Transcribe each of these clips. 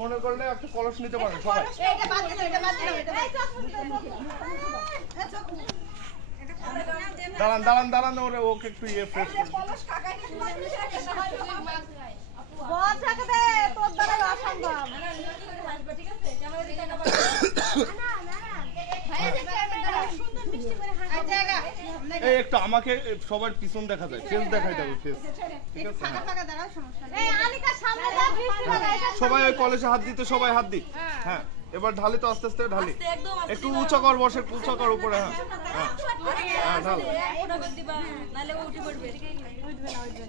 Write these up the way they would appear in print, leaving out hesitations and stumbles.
মনে করলে একটা কলস নিতে পারেন সবাই। এটা বাদ দিন, এটা বাদ দিন, এটা বাদ দিন। দাঁড়ান দাঁড়ান দাঁড়ান, ওকে একটু ফ্রেশ করে। কলস কাকাই নিতে পারবে না, কেন হয় বল থাকে দে, তোর দ্বারা অসম্ভব। ঠিক আছে, ক্যামেরা দিকে টাকা পাঠাও। না না ভাই যে ক্যামেরা সুন্দর মিষ্টি করে হাসি। এই জায়গা এই একটু আমাকে সবার পিছন দেখা যায়, ফেস দেখাই যাবে, ফেস। ঠিক আছে, ফাঁকা ফাঁকা দাঁড়াও, সমস্যা নেই। এই আলিকা সামনে যা, বৃষ্টি হবে এটা। সবাই ওই কলেজে হাত দিতে, সবাই হাত দিই। হ্যাঁ, এবার ঢালি তো আস্তে আস্তে ঢালি। একটু উঁচা কর, বসে উঁচা কর উপরে। হ্যাঁ হ্যাঁ, ঢাল। ওটা করে দিবা, নালে ও উঠে পড়বে। উঠবে না, উঠবে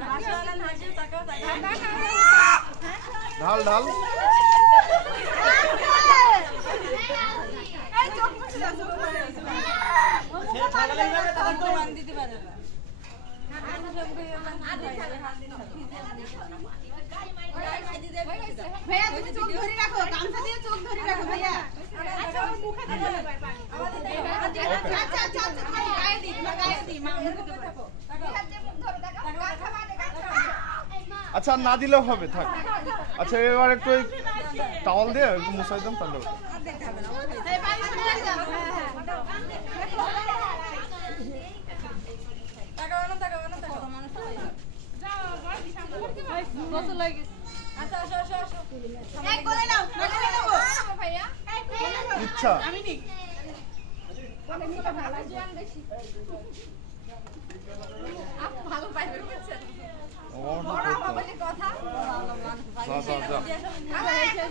না। আসলে হাসি তাকাও তাকাও। ঢাল ঢাল। এই চোখ মুছে দাও, চোখ মুছে দাও। সে ছাগলে গেলে তখন তো মান দিতে পারে না। ভাইয়া তুমি চোখ ধরে রাখো, গামছা দিয়ে চোখ ধরে রাখো ভাইয়া। আচ্ছা ওর মুখে দিও না। আচ্ছা আচ্ছা আচ্ছা, গায়ে দি, গায়ে দি, মা মুখে থাকো। হাতে মুখ ধরে দেখো, গামছা বাঁধে, গামছা। আচ্ছা না দিলেও হবে, থাক। আচ্ছা এবার একটু ওই টাওয়াল দিয়ে একটু মুছাই দেন তাহলে। এই পানি সরে যাও। তাকাও না, তাকাও না, তাকাও। গোসল হয়ে গেছে। আচ্ছা আসো আসো আসো। এই কোলে নাও, কোলে নেবো ভাইয়া। এই কোলে নাও। ইচ্ছা আমি নি কোলে নিতে ভালো জোয়ান বেশি। আপু ভালো পাইবে বুঝছেন। বড় হবে বলে কথা। যা যা যা। ভালো হয়েছে।